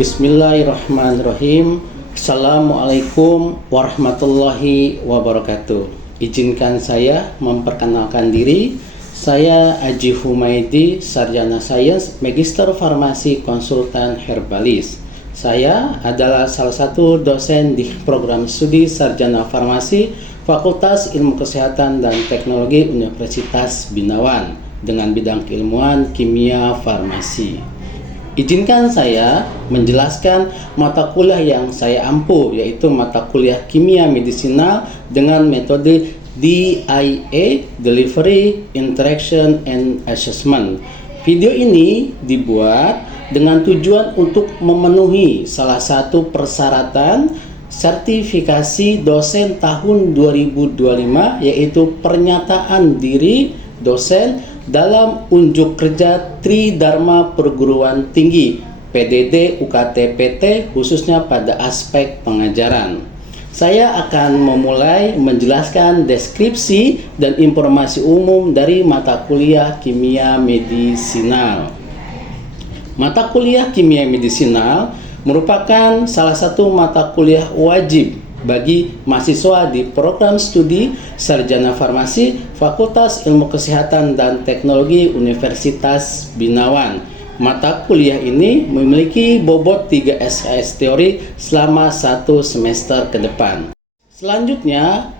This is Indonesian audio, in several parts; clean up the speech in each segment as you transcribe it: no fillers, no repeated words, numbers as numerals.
Bismillahirrahmanirrahim. Assalamualaikum warahmatullahi wabarakatuh. Izinkan saya memperkenalkan diri. Saya Aji Humaydi, Sarjana Sains, Magister Farmasi Konsultan Herbalis. Saya adalah salah satu dosen di program studi Sarjana Farmasi Fakultas Ilmu Kesehatan dan Teknologi Universitas Binawan dengan bidang keilmuan kimia farmasi. Izinkan saya menjelaskan mata kuliah yang saya ampu, yaitu mata kuliah kimia medisinal dengan metode DIA, Delivery, Interaction, and Assessment. Video ini dibuat dengan tujuan untuk memenuhi salah satu persyaratan sertifikasi dosen tahun 2025, yaitu pernyataan diri dosen dalam unjuk kerja Tridharma Perguruan Tinggi PDD UKT PT, khususnya pada aspek pengajaran. Saya akan memulai menjelaskan deskripsi dan informasi umum dari mata kuliah kimia medisinal. Mata kuliah kimia medisinal merupakan salah satu mata kuliah wajib bagi mahasiswa di program studi Sarjana Farmasi Fakultas Ilmu Kesehatan dan Teknologi Universitas Binawan. Mata kuliah ini memiliki bobot 3 SKS teori selama 1 semester ke depan. Selanjutnya,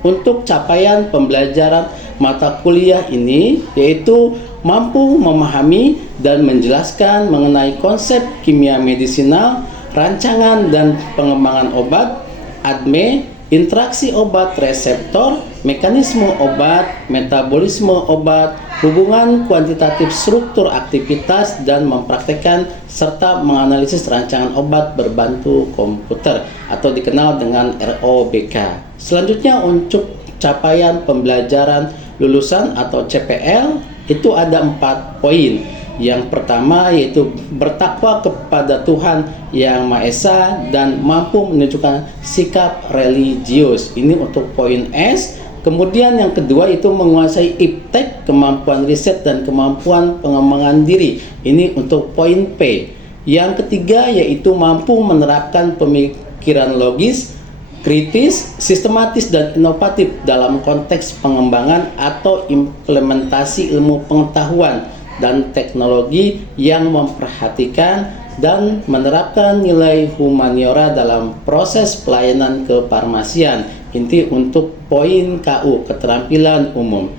untuk capaian pembelajaran mata kuliah ini yaitu mampu memahami dan menjelaskan mengenai konsep kimia medisinal, rancangan dan pengembangan obat, ADME, interaksi obat reseptor, mekanisme obat, metabolisme obat, hubungan kuantitatif struktur aktivitas, dan mempraktekkan serta menganalisis rancangan obat berbantu komputer atau dikenal dengan ROBK. Selanjutnya, untuk capaian pembelajaran lulusan atau CPL itu ada 4 poin. Yang pertama yaitu bertakwa kepada Tuhan Yang Maha Esa dan mampu menunjukkan sikap religius. Ini untuk poin S. Kemudian yang kedua itu menguasai iptek, kemampuan riset dan kemampuan pengembangan diri. Ini untuk poin P. Yang ketiga yaitu mampu menerapkan pemikiran logis, kritis, sistematis dan inovatif dalam konteks pengembangan atau implementasi ilmu pengetahuan dan teknologi yang memperhatikan dan menerapkan nilai humaniora dalam proses pelayanan kefarmasian. Inti untuk poin KU, keterampilan umum.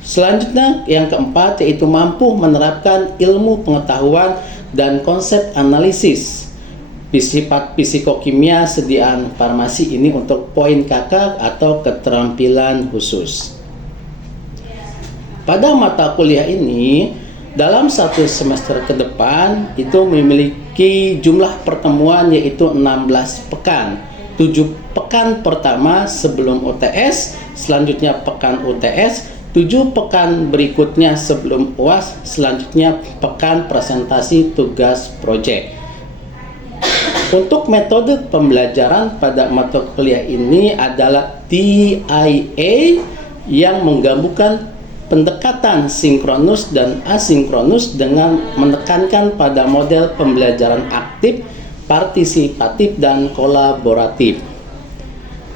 Selanjutnya yang keempat yaitu mampu menerapkan ilmu pengetahuan dan konsep analisis sifat psikokimia sediaan farmasi. Ini untuk poin KK atau keterampilan khusus. Pada mata kuliah ini, dalam 1 semester ke depan itu memiliki jumlah pertemuan yaitu 16 pekan. 7 pekan pertama sebelum UTS, selanjutnya pekan UTS, 7 pekan berikutnya sebelum UAS, selanjutnya pekan presentasi tugas proyek. Untuk metode pembelajaran pada mata kuliah ini adalah DIA yang menggabungkan pendekatan sinkronus dan asinkronus dengan menekankan pada model pembelajaran aktif, partisipatif, dan kolaboratif.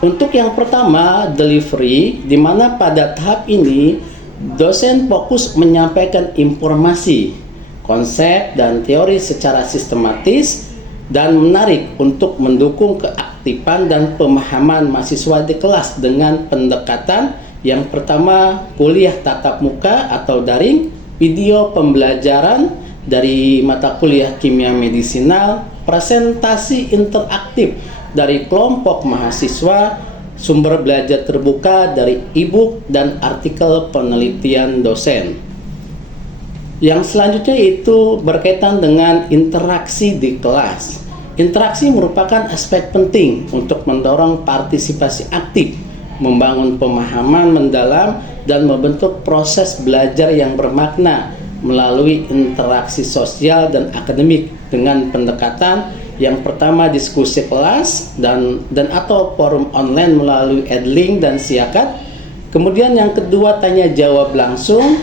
Untuk yang pertama, delivery, di mana pada tahap ini dosen fokus menyampaikan informasi, konsep, dan teori secara sistematis dan menarik untuk mendukung keaktifan dan pemahaman mahasiswa di kelas dengan pendekatan yang pertama, kuliah tatap muka atau daring, video pembelajaran dari mata kuliah kimia medisinal, presentasi interaktif dari kelompok mahasiswa, sumber belajar terbuka dari e-book dan artikel penelitian dosen. Yang selanjutnya itu berkaitan dengan interaksi di kelas. Interaksi merupakan aspek penting untuk mendorong partisipasi aktif, membangun pemahaman mendalam, dan membentuk proses belajar yang bermakna melalui interaksi sosial dan akademik dengan pendekatan yang pertama diskusi kelas dan atau forum online melalui Edlink dan Siakat. Kemudian yang kedua tanya jawab langsung,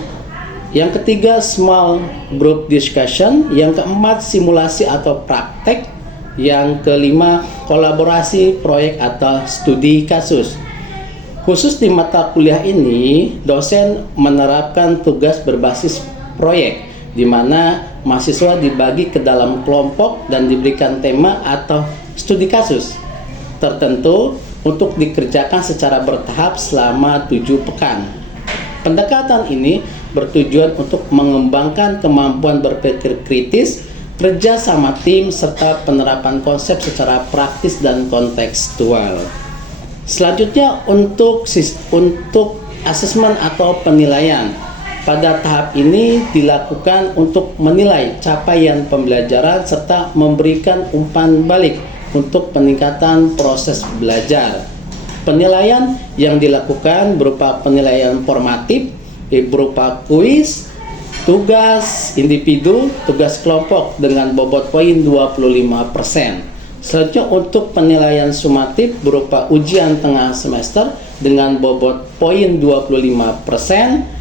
Yang ketiga, small group discussion. Yang keempat, simulasi atau praktek. Yang kelima, kolaborasi, proyek atau studi kasus. Khusus di mata kuliah ini, dosen menerapkan tugas berbasis proyek, di mana mahasiswa dibagi ke dalam kelompok dan diberikan tema atau studi kasus tertentu untuk dikerjakan secara bertahap selama 7 pekan. Pendekatan ini bertujuan untuk mengembangkan kemampuan berpikir kritis, kerja sama tim, serta penerapan konsep secara praktis dan kontekstual. Selanjutnya untuk asesmen atau penilaian. Pada tahap ini dilakukan untuk menilai capaian pembelajaran serta memberikan umpan balik untuk peningkatan proses belajar. Penilaian yang dilakukan berupa penilaian formatif, berupa kuis, tugas individu, tugas kelompok dengan bobot poin 25%. Selanjutnya untuk penilaian sumatif berupa ujian tengah semester dengan bobot poin 25%.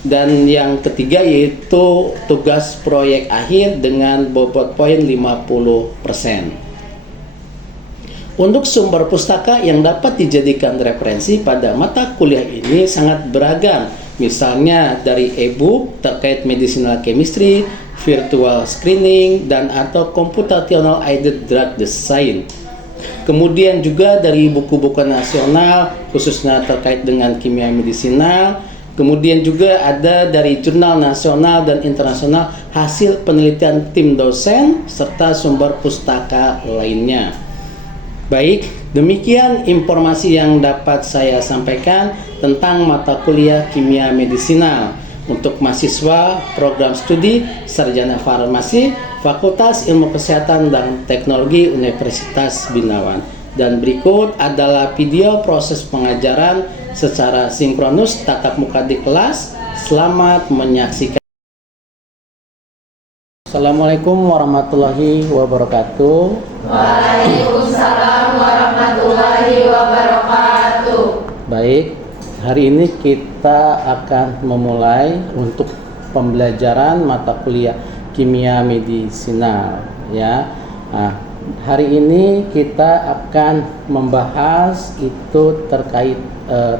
Dan yang ketiga yaitu tugas proyek akhir dengan bobot poin 50%. Untuk sumber pustaka yang dapat dijadikan referensi pada mata kuliah ini sangat beragam. Misalnya dari e-book terkait medicinal chemistry, virtual screening, dan atau computational aided drug design. Kemudian juga dari buku-buku nasional khususnya terkait dengan kimia medisinal. Kemudian juga ada dari jurnal nasional dan internasional hasil penelitian tim dosen serta sumber pustaka lainnya. Baik, demikian informasi yang dapat saya sampaikan tentang mata kuliah kimia medisinal untuk mahasiswa program studi sarjana farmasi Fakultas Ilmu Kesehatan dan Teknologi Universitas Binawan. Dan berikut adalah video proses pengajaran secara sinkronus tatap muka di kelas. Selamat menyaksikan. Assalamualaikum warahmatullahi wabarakatuh. Waalaikumsalam warahmatullahi wabarakatuh. Baik, hari ini kita akan memulai untuk pembelajaran mata kuliah kimia medisinal ya. Nah, hari ini kita akan membahas itu terkait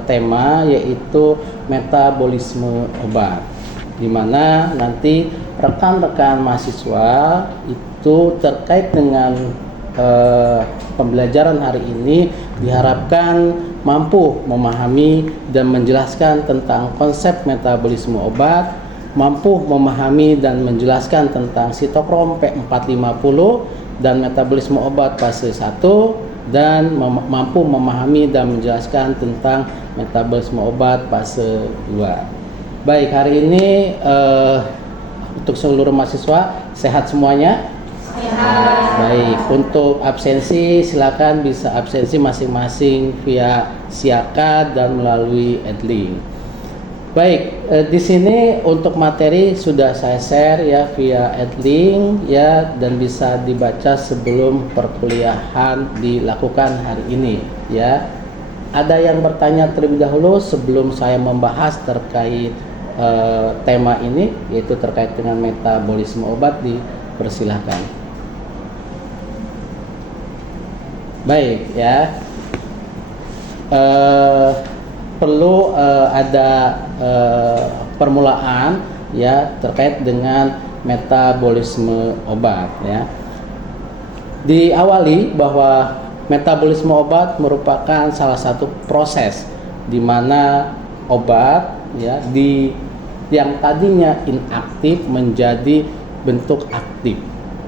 tema yaitu metabolisme obat, di mana nanti rekan-rekan mahasiswa itu terkait dengan pembelajaran hari ini diharapkan mampu memahami dan menjelaskan tentang konsep metabolisme obat, mampu memahami dan menjelaskan tentang sitokrom P450 dan metabolisme obat fase 1, dan mampu memahami dan menjelaskan tentang metabolisme obat fase 2. Baik, hari ini untuk seluruh mahasiswa sehat semuanya? Sehat. Baik, untuk absensi silakan bisa absensi masing-masing via Siaka dan melalui Edlink. Baik, di sini untuk materi sudah saya share ya via Edlink ya, dan bisa dibaca sebelum perkuliahan dilakukan hari ini ya. Ada yang bertanya terlebih dahulu sebelum saya membahas terkait tema ini, yaitu terkait dengan metabolisme obat, dipersilahkan. Baik ya, perlu ada permulaan ya terkait dengan metabolisme obat ya. Diawali bahwa metabolisme obat merupakan salah satu proses di mana obat ya yang tadinya inaktif menjadi bentuk aktif,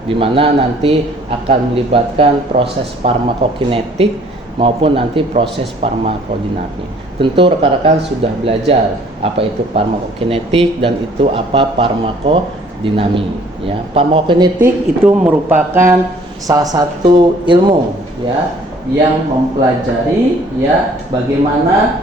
di mana nanti akan melibatkan proses farmakokinetik maupun nanti proses farmakodinamik. Tentu rekan-rekan sudah belajar apa itu farmakokinetik dan itu apa farmakodinamik ya. Farmakokinetik itu merupakan salah satu ilmu ya yang mempelajari ya bagaimana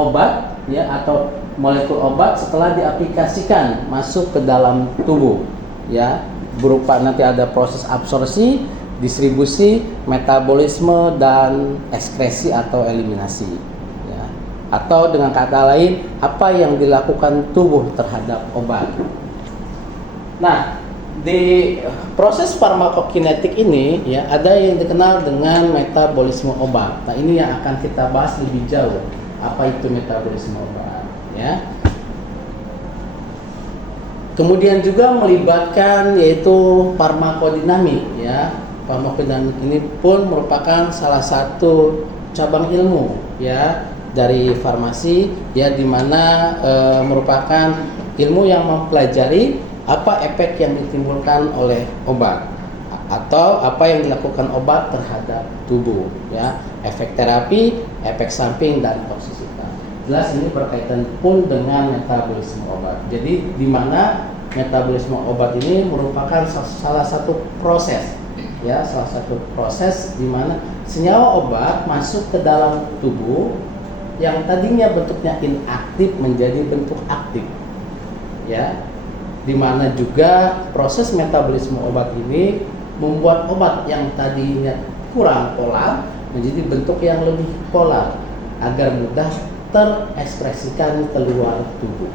obat ya atau molekul obat setelah diaplikasikan masuk ke dalam tubuh ya, berupa nanti ada proses absorpsi, distribusi, metabolisme, dan ekskresi atau eliminasi ya. Atau dengan kata lain, apa yang dilakukan tubuh terhadap obat. Nah, di proses farmakokinetik ini ya ada yang dikenal dengan metabolisme obat. Nah, ini yang akan kita bahas lebih jauh. Apa itu metabolisme obat ya. Kemudian juga melibatkan yaitu farmakodinamik ya. Farmakodinamik ini pun merupakan salah satu cabang ilmu ya dari farmasi ya, di mana merupakan ilmu yang mempelajari apa efek yang ditimbulkan oleh obat atau apa yang dilakukan obat terhadap tubuh ya, efek terapi, efek samping dan toksisitas. Jelas ini berkaitan pun dengan metabolisme obat. Jadi di mana metabolisme obat ini merupakan salah satu proses ya, salah satu proses di mana senyawa obat masuk ke dalam tubuh yang tadinya bentuknya inaktif menjadi bentuk aktif ya, di mana juga proses metabolisme obat ini membuat obat yang tadinya kurang polar menjadi bentuk yang lebih polar agar mudah terekspresikan keluar tubuh.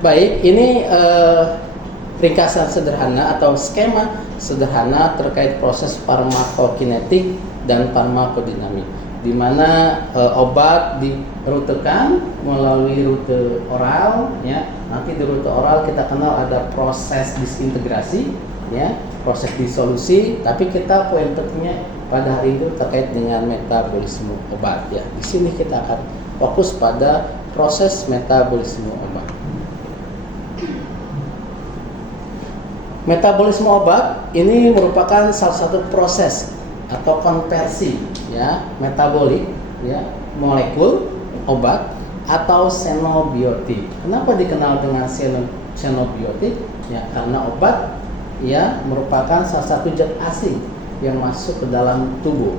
Baik, ini ringkasan sederhana atau skema sederhana terkait proses farmakokinetik dan farmakodinamik, di mana obat dirutekan melalui rute oral ya. Nanti di rute oral kita kenal ada proses disintegrasi ya, proses disolusi, tapi kita poin pentingnya pada hari itu terkait dengan metabolisme obat ya. Di sini kita akan fokus pada proses metabolisme obat. Metabolisme obat ini merupakan salah satu proses atau konversi ya metabolik ya molekul obat atau xenobiotik. Kenapa dikenal dengan xenobiotik? Ya karena obat ya merupakan salah satu zat asing yang masuk ke dalam tubuh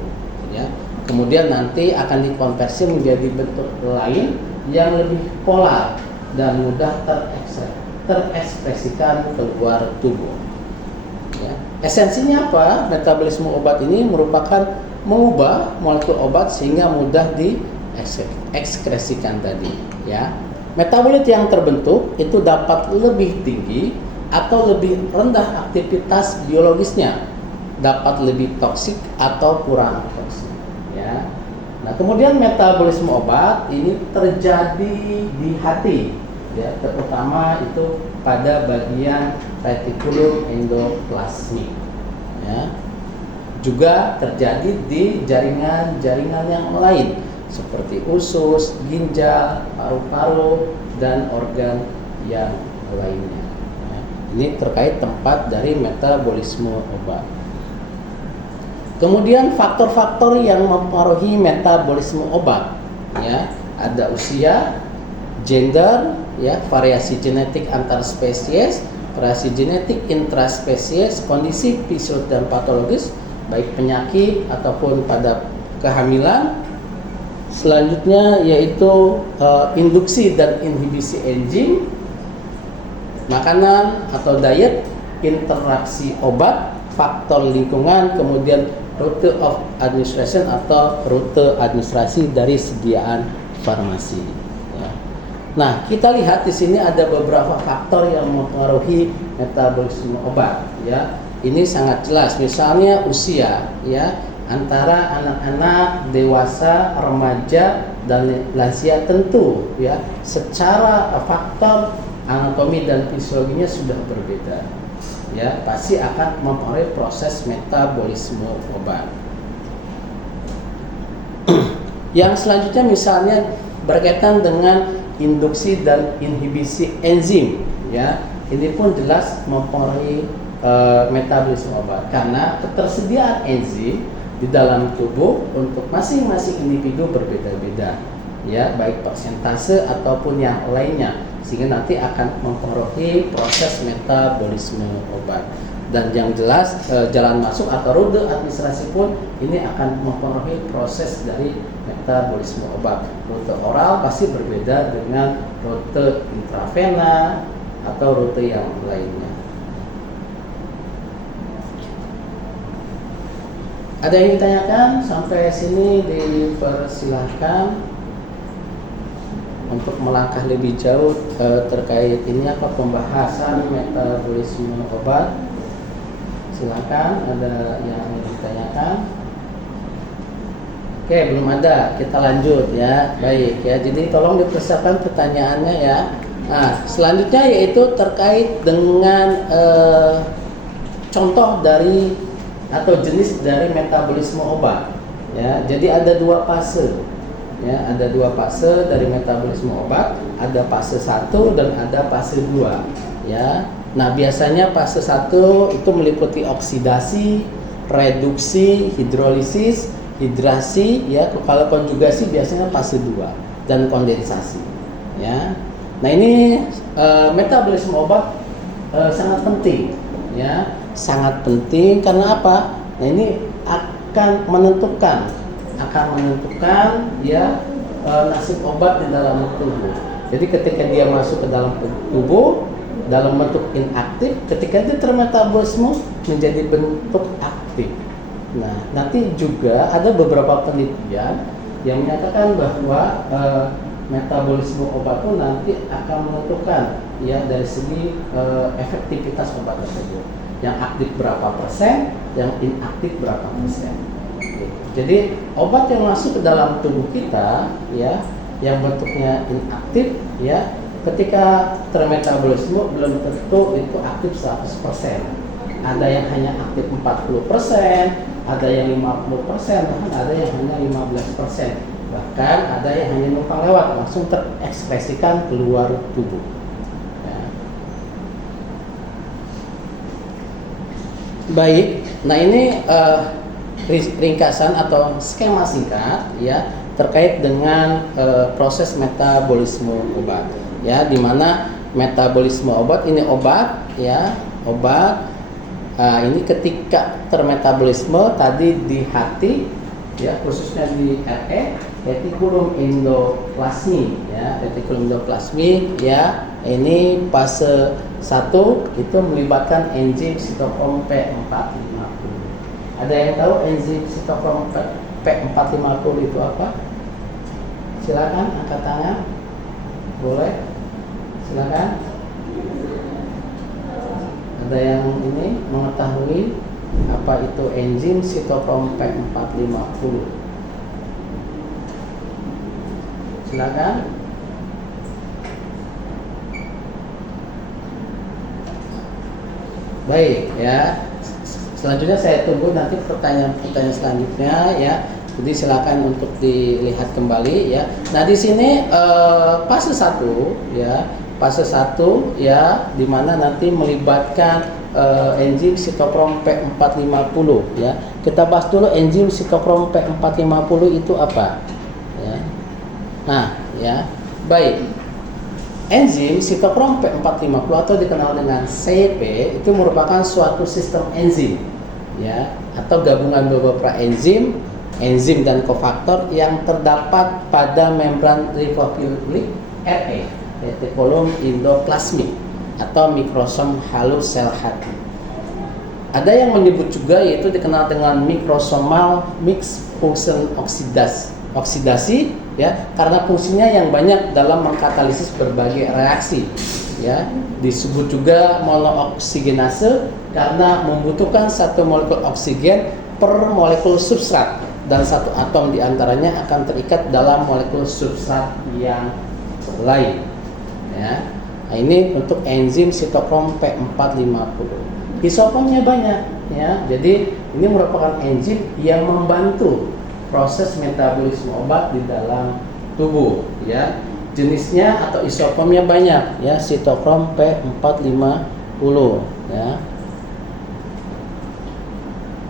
ya. Kemudian nanti akan dikonversi menjadi bentuk lain yang lebih polar dan mudah terekspresikan keluar tubuh ya. Esensinya apa? Metabolisme obat ini merupakan mengubah molekul obat sehingga mudah diekskresikan tadi ya. Metabolit yang terbentuk itu dapat lebih tinggi atau lebih rendah aktivitas biologisnya, dapat lebih toksik atau kurang toksik ya. Nah, kemudian metabolisme obat ini terjadi di hati ya, terutama itu pada bagian retikulum endoplasmik ya. Juga terjadi di jaringan-jaringan yang lain seperti usus, ginjal, paru-paru dan organ yang lainnya ya. Ini terkait tempat dari metabolisme obat. Kemudian faktor-faktor yang mempengaruhi metabolisme obat ya, ada usia, gender ya, variasi genetik antar spesies, variasi genetik intraspesies, kondisi fisiologis dan patologis baik penyakit ataupun pada kehamilan. Selanjutnya yaitu induksi dan inhibisi enzim, makanan atau diet, interaksi obat, faktor lingkungan, kemudian rute of administration atau rute administrasi dari sediaan farmasi. Ya. Nah, kita lihat di sini ada beberapa faktor yang mempengaruhi metabolisme obat. Ya, ini sangat jelas. Misalnya usia, ya, antara anak-anak, dewasa, remaja, dan lansia tentu, ya, secara faktor anatomi dan fisiologinya sudah berbeda. Ya, pasti akan mempengaruhi proses metabolisme obat. Yang selanjutnya misalnya berkaitan dengan induksi dan inhibisi enzim, ya, ini pun jelas mempengaruhi metabolisme obat karena ketersediaan enzim di dalam tubuh untuk masing-masing individu berbeda-beda, ya, baik persentase ataupun yang lainnya, sehingga nanti akan mempengaruhi proses metabolisme obat. Dan yang jelas jalan masuk atau rute administrasi pun ini akan mempengaruhi proses dari metabolisme obat. Rute oral pasti berbeda dengan rute intravena atau rute yang lainnya. Ada yang ditanyakan sampai sini, dipersilahkan untuk melangkah lebih jauh terkait ini apa pembahasan metabolisme obat. Silakan, ada yang ditanyakan? Oke, belum ada. Kita lanjut ya. Baik ya. Jadi tolong dipersiapkan pertanyaannya ya. Nah, selanjutnya yaitu terkait dengan contoh dari atau jenis dari metabolisme obat. Ya, jadi ada dua fase. Ya, ada dua fase dari metabolisme obat. Ada fase 1 dan ada fase 2. Ya. Nah, biasanya fase 1 itu meliputi oksidasi, reduksi, hidrolisis, hidrasi, ya. Kalau konjugasi biasanya fase 2 dan kondensasi. Ya. Nah, ini metabolisme obat sangat penting, ya. Sangat penting karena apa? Nah, ini akan menentukan ya nasib obat di dalam tubuh. Jadi ketika dia masuk ke dalam tubuh dalam bentuk inaktif, ketika dia termetabolisme menjadi bentuk aktif. Nah, nanti juga ada beberapa penelitian yang menyatakan bahwa metabolisme obat itu nanti akan menentukan ya dari segi efektivitas obat tersebut. Yang aktif berapa persen, yang inaktif berapa persen. Jadi obat yang masuk ke dalam tubuh kita ya yang bentuknya inaktif ya ketika termetabolisme belum tentu itu aktif 100%. Ada yang hanya aktif 40%, ada yang 50%, bahkan ada yang hanya 15%. Bahkan ada yang hanya numpang lewat langsung terekspresikan keluar tubuh. Ya. Baik, nah ini ringkasan atau skema singkat ya terkait dengan proses metabolisme obat ya, di mana metabolisme obat ini obat ya ini ketika termetabolisme tadi di hati ya khususnya di RE retikulum endoplasmi ya ini fase 1 itu melibatkan enzim sitokrom P450. Ada yang tahu enzim sitokrom P450 itu apa? Silakan angkat tangan. Boleh? Silakan. Ada yang ini mengetahui apa itu enzim sitokrom P450? Silakan. Baik ya. Selanjutnya saya tunggu nanti pertanyaan-pertanyaan selanjutnya ya. Jadi silakan untuk dilihat kembali ya. Nah, di sini fase 1 ya. Fase 1 ya di mana nanti melibatkan enzim sitokrom P450 ya. Kita bahas dulu enzim sitokrom P450 itu apa ya. Nah, ya. Baik. Enzim sitokrom P450 atau dikenal dengan CYP itu merupakan suatu sistem enzim ya atau gabungan beberapa enzim dan kofaktor yang terdapat pada membran ribofilik RE retikulum endoplasmik atau mikrosom halus sel hati. Ada yang menyebut juga yaitu dikenal dengan mikrosomal mixed function oksidasi ya karena fungsinya yang banyak dalam mengkatalisis berbagai reaksi ya. Disebut juga monooksigenase karena membutuhkan satu molekul oksigen per molekul substrat dan satu atom diantaranya akan terikat dalam molekul substrat yang lain ya. Nah, ini untuk enzim sitokrom P450. Isopomnya banyak ya. Jadi ini merupakan enzim yang membantu proses metabolisme obat di dalam tubuh ya. Jenisnya atau isopomnya banyak ya, sitokrom P450 ya.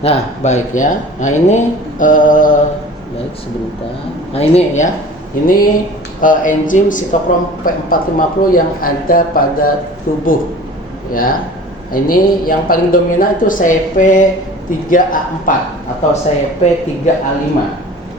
Nah, baik ya. Nah, ini baik sebentar. Nah, ini ya. Ini enzim sitokrom P450 yang ada pada tubuh ya. Ini yang paling dominan itu CYP3A4 atau CYP3A5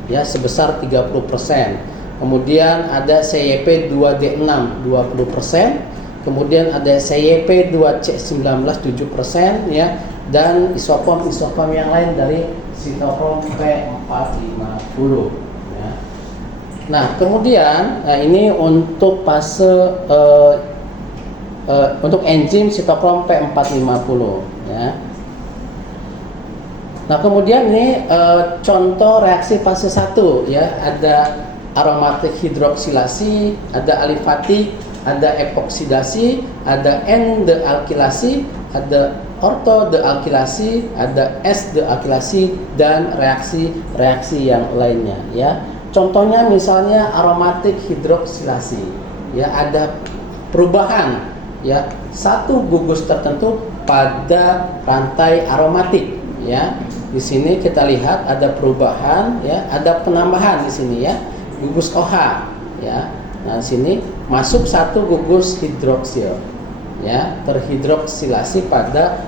ya sebesar 30%. Kemudian ada CYP2D6 20%, kemudian ada CYP2C19 7% ya, dan isopom yang lain dari sitokrom P450 ya. Nah, kemudian ini untuk fase untuk enzim sitokrom P450 ya. Nah, kemudian ini contoh reaksi fase 1 ya, ada aromatik hidroksilasi, ada alifatik, ada epoksidasi, ada N-dealkilasi, ada ortodealkilasi, ada S-dealkilasi, dan reaksi-reaksi yang lainnya ya. Contohnya misalnya aromatik hidroksilasi ya, ada perubahan ya satu gugus tertentu pada rantai aromatik ya. Di sini kita lihat ada perubahan ya, ada penambahan di sini ya, gugus OH ya. Nah, di sini masuk satu gugus hidroksil ya, terhidroksilasi pada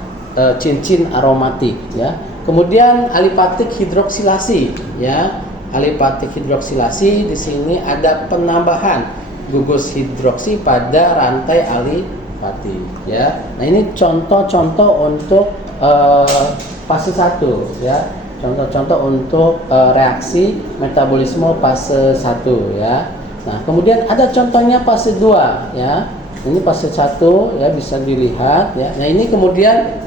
cincin aromatik ya. Kemudian alifatik hidroksilasi ya. Alifatik hidroksilasi di sini ada penambahan gugus hidroksi pada rantai alifatik ya. Nah, ini contoh-contoh untuk fase 1 ya. Contoh-contoh untuk reaksi metabolisme fase 1 ya. Nah, kemudian ada contohnya fase 2 ya. Ini fase 1 ya, bisa dilihat ya. Nah, ini kemudian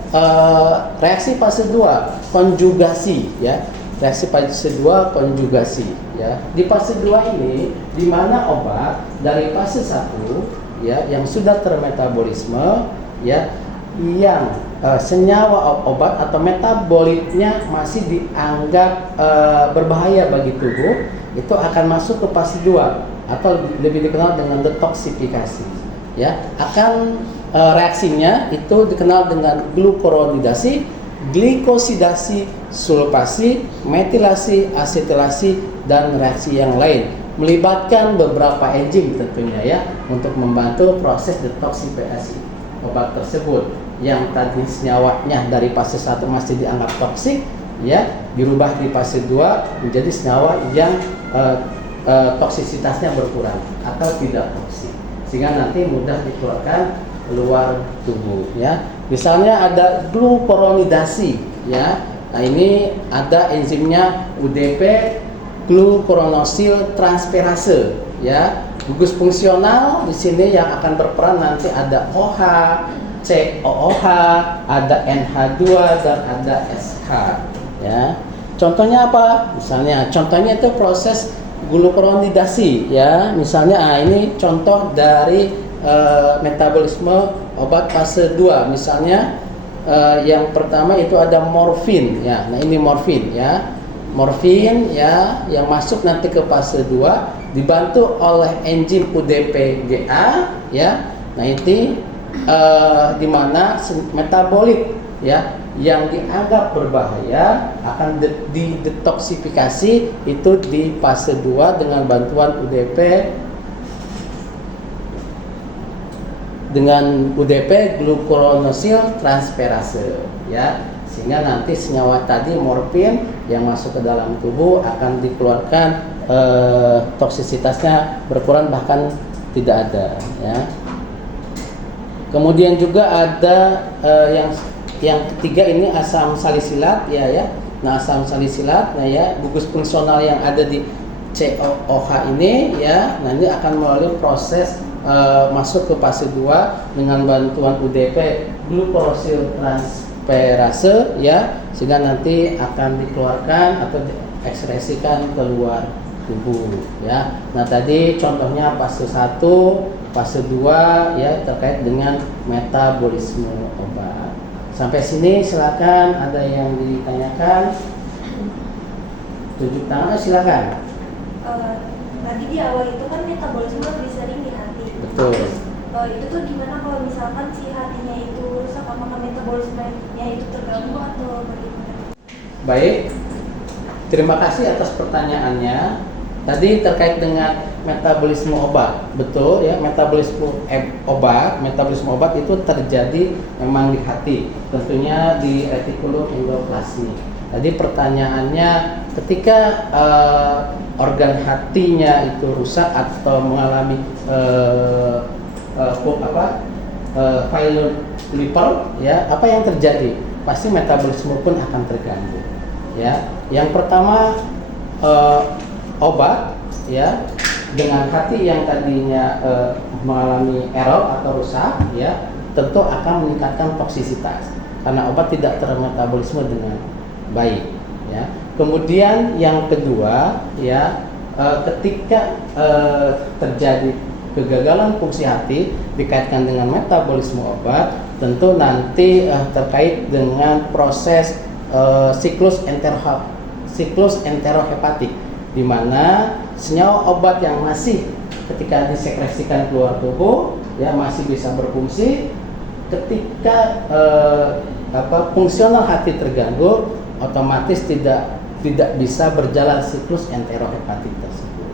reaksi fase 2 konjugasi ya. Reaksi fase 2 konjugasi ya. Di fase 2 ini di mana obat dari fase 1 ya yang sudah termetabolisme ya, yang senyawa obat atau metabolitnya masih dianggap berbahaya bagi tubuh, itu akan masuk ke fase 2 atau lebih dikenal dengan detoksifikasi ya. Akan reaksinya itu dikenal dengan glukuronidasi, glikosidasi, sulfasi, metilasi, asetilasi, dan reaksi yang lain, melibatkan beberapa enzim tentunya ya untuk membantu proses detoksifikasi obat tersebut. Yang tadi senyawanya dari fase 1 masih dianggap toksik ya, dirubah di fase 2 menjadi senyawa yang toksisitasnya berkurang atau tidak toksik, sehingga nanti mudah dikeluarkan keluar tubuh ya. Misalnya ada glukuronidasi ya. Nah, ini ada enzimnya UDP, glukuronosil transferase ya. Gugus fungsional di sini yang akan berperan nanti ada OH, COOH, ada NH2, dan ada SH ya. Contohnya apa? Misalnya contohnya itu proses glukuronidasi ya. Misalnya ini contoh dari metabolisme obat fase 2. Misalnya yang pertama itu ada morfin ya. Nah, ini morfin ya. Morfin ya yang masuk nanti ke fase 2 dibantu oleh enzim UDP-GA ya. Nah, ini di mana metabolit ya yang dianggap berbahaya akan didetoksifikasi itu di fase 2 dengan bantuan UDP glukuronosil transferase ya, sehingga nanti senyawa tadi morfin yang masuk ke dalam tubuh akan dikeluarkan, toksisitasnya berkurang bahkan tidak ada ya. Kemudian juga ada yang ketiga ini asam salisilat ya. Nah, asam salisilat nah ya, gugus fungsional yang ada di COOH ini ya. Nah, ini akan melalui proses masuk ke fase 2 dengan bantuan UDP glukurosil transferase ya, sehingga nanti akan dikeluarkan atau diekskresikan keluar tubuh ya. Nah, tadi contohnya fase 1, fase 2 ya terkait dengan metabolisme obat. Sampai sini silakan, ada yang ditanyakan? Tunjuk tangan, silakan. Tadi di awal itu kan metabolisme lebih sering di hati. Betul. Itu tuh gimana kalau misalkan si hatinya itu rusak, apakah metabolismenya itu terganggu atau bagaimana? Baik, terima kasih atas pertanyaannya. Tadi terkait dengan metabolisme obat, betul ya, metabolisme obat itu terjadi memang di hati, tentunya di retikulum endoplasmi. Tadi pertanyaannya, ketika organ hatinya itu rusak atau mengalami failure liver ya, apa yang terjadi? Pasti metabolisme pun akan terganggu Ya, yang pertama obat, ya, dengan hati yang tadinya mengalami error atau rusak, ya, tentu akan meningkatkan toksisitas karena obat tidak termetabolisme dengan baik, ya. Kemudian yang kedua, ya, ketika terjadi kegagalan fungsi hati dikaitkan dengan metabolisme obat, tentu nanti terkait dengan proses siklus enterohepatik, di mana senyawa obat yang masih ketika disekresikan keluar tubuh, ya, masih bisa berfungsi. Ketika fungsional hati terganggu, otomatis tidak bisa berjalan siklus enterohepatik tersebut,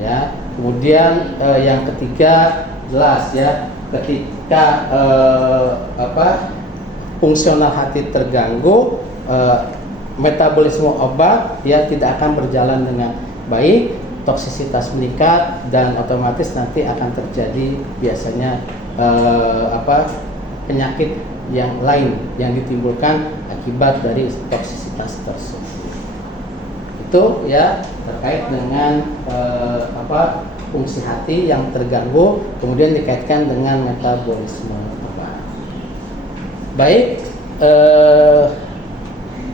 ya. Kemudian yang ketiga, jelas, ya, ketika fungsional hati terganggu, metabolisme obat, ya, tidak akan berjalan dengan baik, toksisitas meningkat, dan otomatis nanti akan terjadi biasanya penyakit yang lain yang ditimbulkan akibat dari toksisitas tersebut. Itu, ya, terkait dengan fungsi hati yang terganggu kemudian dikaitkan dengan metabolisme obat. Baik,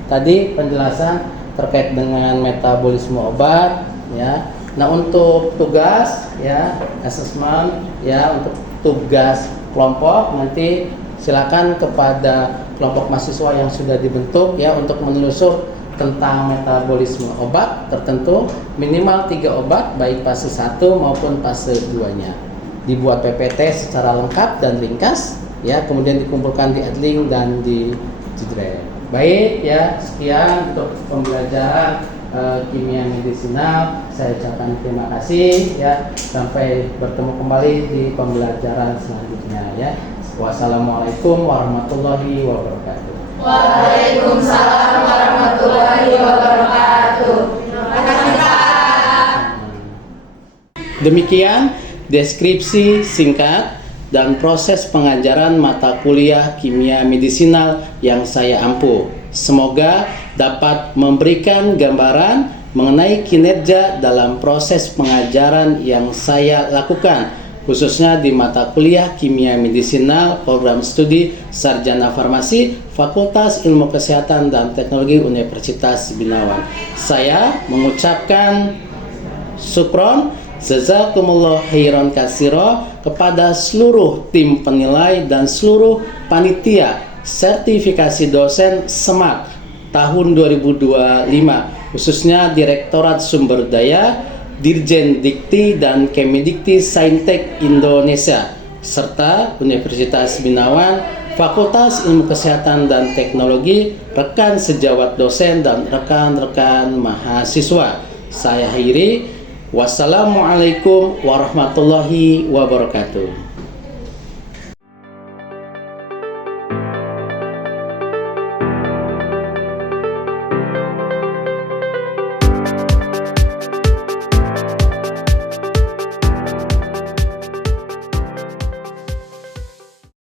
tadi penjelasan terkait dengan metabolisme obat, ya. Nah, untuk tugas, ya, asesmen, ya, untuk tugas kelompok nanti silakan kepada kelompok mahasiswa yang sudah dibentuk, ya, untuk menelusur tentang metabolisme obat tertentu, minimal 3 obat baik fase 1 maupun fase 2-nya. Dibuat PPT secara lengkap dan ringkas, ya, kemudian dikumpulkan di Edlink dan di Jidre. Baik, ya, sekian untuk pembelajaran kimia medisinal. Saya ucapkan terima kasih, ya. Sampai bertemu kembali di pembelajaran selanjutnya, ya. Wassalamualaikum warahmatullahi wabarakatuh. Waalaikumsalam warahmatullahi wabarakatuh. Terima kasih, Pak. Demikian deskripsi singkat dan proses pengajaran mata kuliah kimia medisinal yang saya ampu. Semoga dapat memberikan gambaran mengenai kinerja dalam proses pengajaran yang saya lakukan, khususnya di mata kuliah kimia medisinal program studi sarjana farmasi Fakultas Ilmu Kesehatan dan Teknologi Universitas Binawan. Saya mengucapkan syukron, jazakumullah khairan katsira kepada seluruh tim penilai dan seluruh panitia sertifikasi dosen SMAK tahun 2025, khususnya Direktorat Sumber Daya, Dirjen Dikti dan Kemendikti Saintek Indonesia, serta Universitas Binawan, Fakultas Ilmu Kesehatan dan Teknologi, rekan sejawat dosen dan rekan-rekan mahasiswa. Saya akhiri, wassalamualaikum warahmatullahi wabarakatuh.